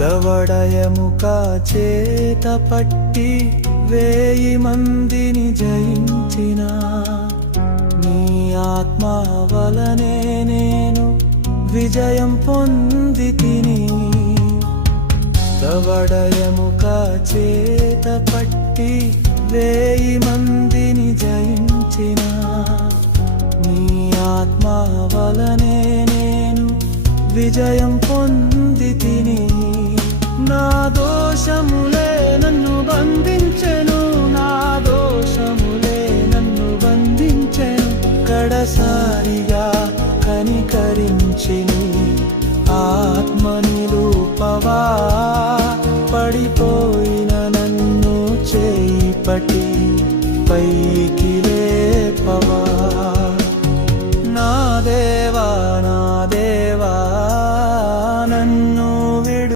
దవడయముక చేత పట్టి 1000 మందిని జయించిన నీ ఆత్మ వలనే నేను విజయం పొందితిని. దవడయముక చేత పట్టి 1000 మందిని జయించిన నీ ఆత్మ వలనే నేను విజయం పొందితిని. నా దోషములే నన్ను బంధించెను, నా దోషములే నన్ను బంధించెను. కడసారిగా కనికరించి నీ ఆత్మ నిలుపవా. పడిపోయిన నన్ను చేయి పట్టి పైకి